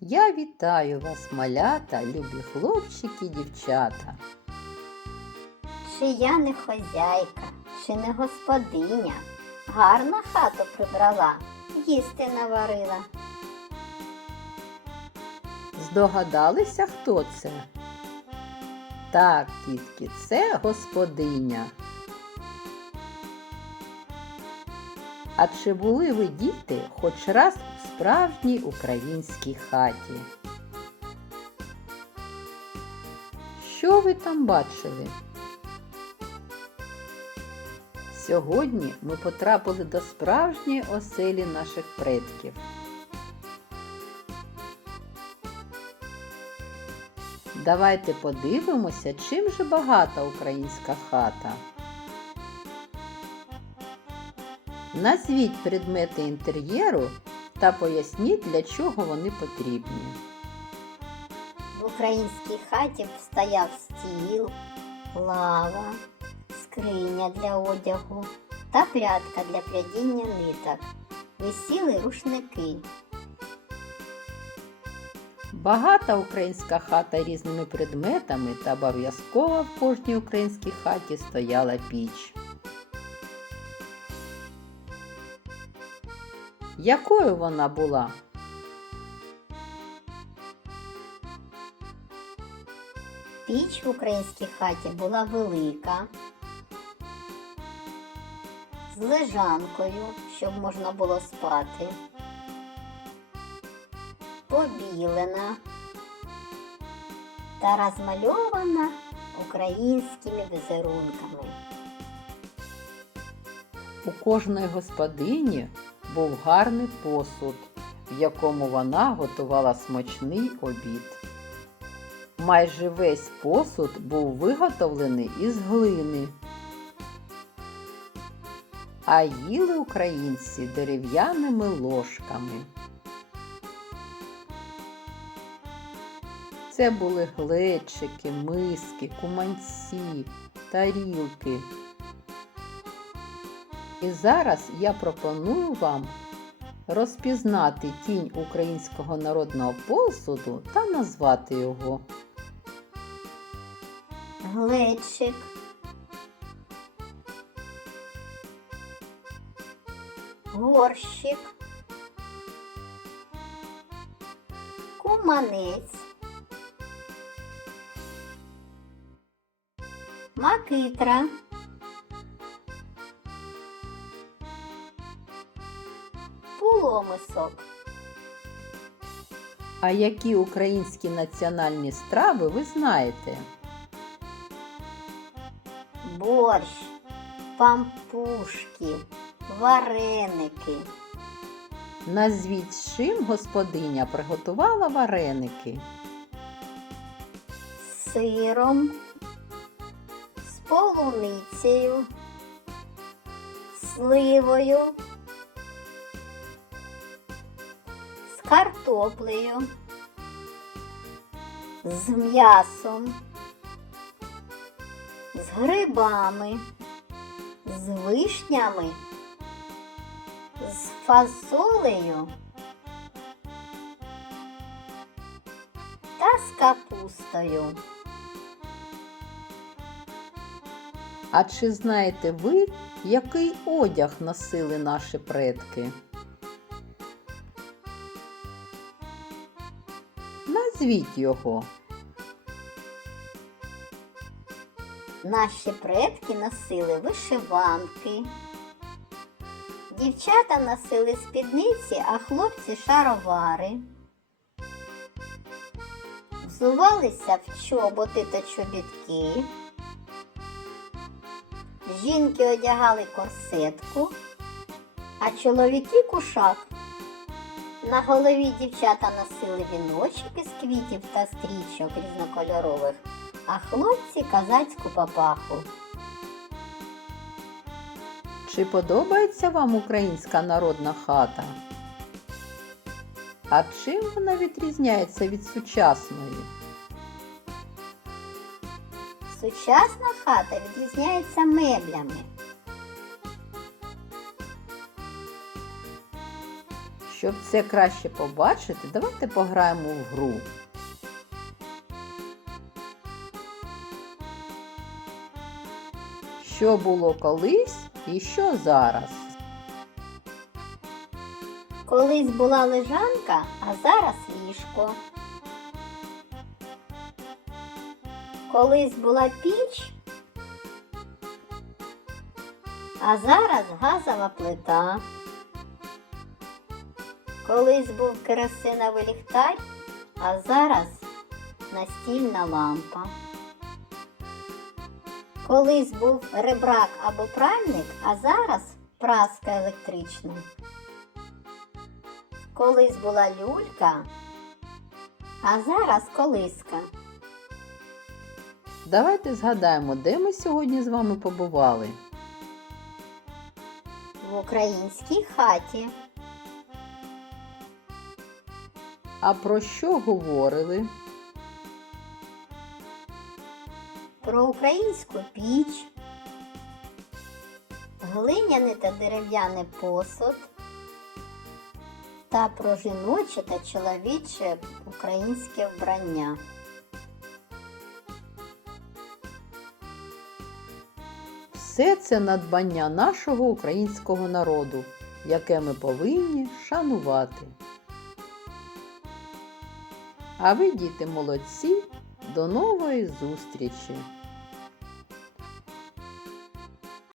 Я вітаю вас, малята, любі хлопчики дівчата. Чи я не хозяйка, чи не господиня, гарно хату прибрала, їсти наварила. Здогадалися, хто це? Так, тітки, це господиня. А чи були ви діти хоч раз у справжній українській хаті? Що ви там бачили? Сьогодні ми потрапили до справжньої оселі наших предків. Давайте подивимося, чим же багата українська хата. Назвіть предмети інтер'єру та поясніть, для чого вони потрібні. В українській хаті стояв стіл, лава, скриня для одягу та прядка для прядіння ниток. Висіли рушники. Багата українська хата різними предметами та обов'язково в кожній українській хаті стояла піч. Якою вона була? Піч в українській хаті була велика, з лежанкою, щоб можна було спати, побілена та розмальована українськими візерунками. У кожної господині був гарний посуд, в якому вона готувала смачний обід. Майже весь посуд був виготовлений із глини. А їли українці дерев'яними ложками. Це були глечики, миски, куманці, тарілки. І зараз я пропоную вам розпізнати тінь українського народного посуду та назвати його. Глечик, горщик, куманець, макитра, поломисок. А які українські національні страви ви знаєте? борщ, пампушки, вареники, Назвіть, чим господиня приготувала вареники. з сиром, з полуницею, сливою, картоплею, з м'ясом, з грибами, з вишнями, з фасолею та з капустою. А чи знаєте ви, який одяг носили наші предки? Назвіть його. Наші предки носили вишиванки. Дівчата носили спідниці, а хлопці шаровари. Взувалися в чоботи та чобітки. Жінки одягали корсетку, а чоловіки кушак. На голові дівчата носили віночок із квітів та стрічок різнокольорових, а хлопці казацьку папаху. Чи подобається вам українська народна хата? А чим вона відрізняється від сучасної? Сучасна хата відрізняється меблями. Щоб це краще побачити, давайте пограємо в гру. Що було колись і що зараз? Колись була лежанка, а зараз ліжко. Колись була піч, а зараз газова плита. Колись був керосиновий ліхтар, а зараз настільна лампа. Колись був ребрак або пральник, а зараз праска електрична. Колись була люлька, а зараз колиска. Давайте згадаємо, де ми сьогодні з вами побували. В українській хаті. А про що говорили? Про українську піч, глиняний та дерев'яний посуд та про жіноче та чоловіче українське вбрання. Все це надбання нашого українського народу, яке ми повинні шанувати. А ви, діти молодці, до нової зустрічі!